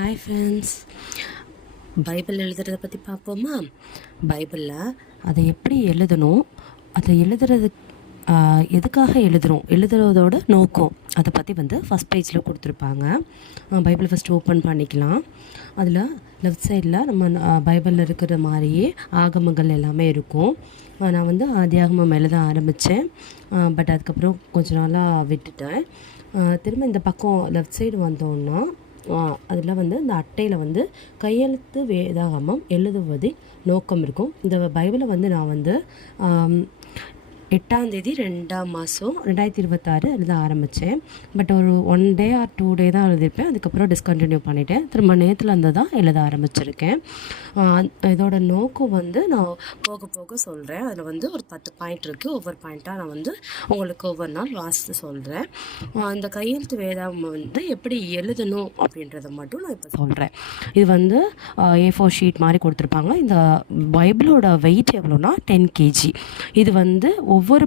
Hi friends, Bible எழுதுறதை பற்றி பார்ப்போமா? பைபிளில் அதை எப்படி எழுதணும், அதை எதுக்காக எழுதுறதோட நோக்கம், அதை பற்றி ஃபஸ்ட் பேஜில் கொடுத்துருப்பாங்க. பைபிளை ஃபஸ்ட்டு ஓப்பன் பண்ணிக்கலாம். அதில் லெஃப்ட் சைடில் நம்ம பைபிளில் இருக்கிற மாதிரியே ஆகமங்கள் எல்லாமே இருக்கும். நான் ஆதியாகமம் எழுத ஆரம்பித்தேன். பட் அதுக்கப்புறம் கொஞ்ச நாளாக விட்டுட்டேன். திரும்ப இந்த பக்கம் லெஃப்ட் சைடு வந்தோன்னா அதில் இந்த அட்டையில் கையெழுத்து வேதாகமம் எழுதுவதில் நோக்கம் இருக்கும். இந்த பைபிளை நான் 8ஆம் தேதி 2ஆம் மாதம் 2026 எழுத ஆரம்பித்தேன். பட் ஒரு 1 டே ஆர் 2 டே தான் எழுதியிருப்பேன். அதுக்கப்புறம் டிஸ்கண்டினியூ பண்ணிவிட்டேன். திரும்ப நேற்றுலேருந்து தான் எழுத ஆரம்பிச்சிருக்கேன். இதோட நோக்கம் நான் போக போக சொல்கிறேன். அதில் ஒரு 10 பாயிண்ட் இருக்குது. ஒவ்வொரு பாயிண்ட்டாக நான் உங்களுக்கு ஒவ்வொரு நாள் வாசித்து சொல்கிறேன். இந்த கையெழுத்து வேதாகமம் எப்படி எழுதணும் அப்படின்றத மட்டும் நான் இப்போ சொல்கிறேன். இது A4 ஷீட் மாதிரி கொடுத்துருப்பாங்க. இந்த பைபிளோட வெயிட் எவ்வளோனா 10 kg. இது ஒவ்வொரு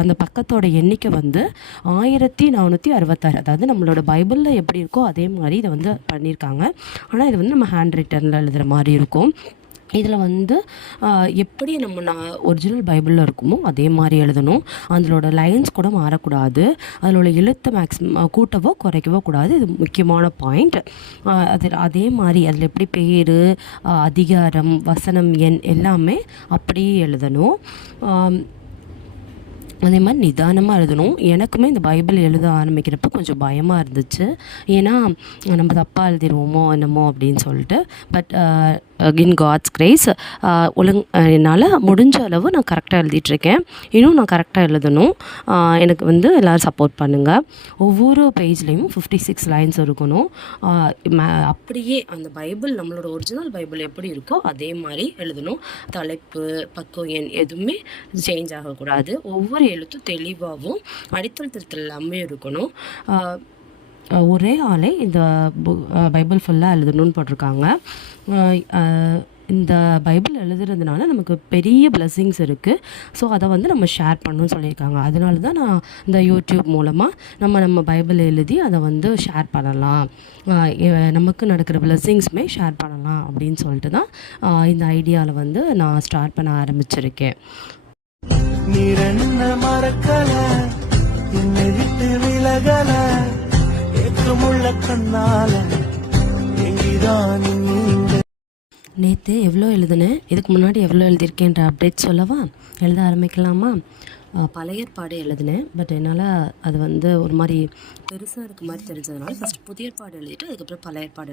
அந்த பக்கத்தோட எண்ணிக்கை 1466. அதாவது நம்மளோட பைபிளில் எப்படி இருக்கோ அதே மாதிரி இதை பண்ணியிருக்காங்க. ஆனால் இது நம்ம ஹேண்ட் ரிட்டனில் எழுதுகிற மாதிரி இருக்கும். இதில் எப்படி ஒரிஜினல் பைபிளில் இருக்குமோ அதே மாதிரி எழுதணும். அதோட லைன்ஸ் கூட மாறக்கூடாது. அதோட எழுத்தை மேக்ஸிமம் கூட்டவோ குறைக்கவோ கூடாது. இது முக்கியமான பாயிண்ட். அதே மாதிரி அதில் எப்படி பேர், அதிகாரம், வசனம், எண் எல்லாமே அப்படியே எழுதணும். அதே மாதிரி நிதானமாக எழுதணும். எனக்குமே இந்த பைபிள் எழுத ஆரம்பிக்கிறப்ப கொஞ்சம் பயமாக இருந்துச்சு. ஏன்னா நம்ம தப்பாக எழுதிடுவோமோ என்னமோ அப்படின்னு சொல்லிட்டு. பட் இன் காட்ஸ் கிரேஸ் என்னால் முடிஞ்ச அளவு நான் கரெக்டாக எழுதிட்டுருக்கேன். இன்னும் நான் கரெக்டாக எழுதணும். எனக்கு எல்லோரும் சப்போர்ட் பண்ணுங்கள். ஒவ்வொரு பேஜ்லேயும் 56 லைன்ஸ் இருக்கணும். அப்படியே அந்த பைபிள் நம்மளோட ஒரிஜினல் பைபிள் எப்படி இருக்கோ அதே மாதிரி எழுதணும். தலைப்பு, பக்கம், எண் எதுவுமே சேஞ்ச் ஆகக்கூடாது. ஒவ்வொரு எழுத்தும் தெளிவாகவும் அடித்தல் திருத்தல் எல்லாமே இருக்கணும். ஒரே ஆளே இந்த பைபிள் ஃபுல்லாக எழுதணும்னு போட்டிருக்காங்க. இந்த பைபிள் எழுதுறதுனால நமக்கு பெரிய பிளெஸ்ஸிங்ஸ் இருக்குது. ஸோ அதை நம்ம ஷேர் பண்ணணும்னு சொல்லியிருக்காங்க. அதனால தான் நான் இந்த யூடியூப் மூலமாக நம்ம பைபிள் எழுதி அதை ஷேர் பண்ணலாம், நமக்கு நடக்கிற பிளெஸ்ஸிங்ஸுமே ஷேர் பண்ணலாம் அப்படின்னு சொல்லிட்டு தான் இந்த ஐடியாவில் நான் ஸ்டார்ட் பண்ண ஆரம்பிச்சிருக்கேன். மறக்கல என்னை விட்டு விலகல ஏற்றமுள்ள கண்ணால எங்கிதான். நேற்று எவ்வளோ எழுதுனேன், இதுக்கு முன்னாடி எவ்வளோ எழுதியிருக்கேன்ற அப்டேட் சொல்லவா? எழுத ஆரம்பிக்கலாமா? பழைய ஏற்பாடு எழுதினேன். பட் என்னால் அது ஒரு மாதிரி பெருசாக இருக்க மாதிரி தெரிஞ்சதுனால ஃபஸ்ட் புதிய ஏற்பாடு எழுதிட்டு அதுக்கப்புறம் பழைய ஏற்பாடு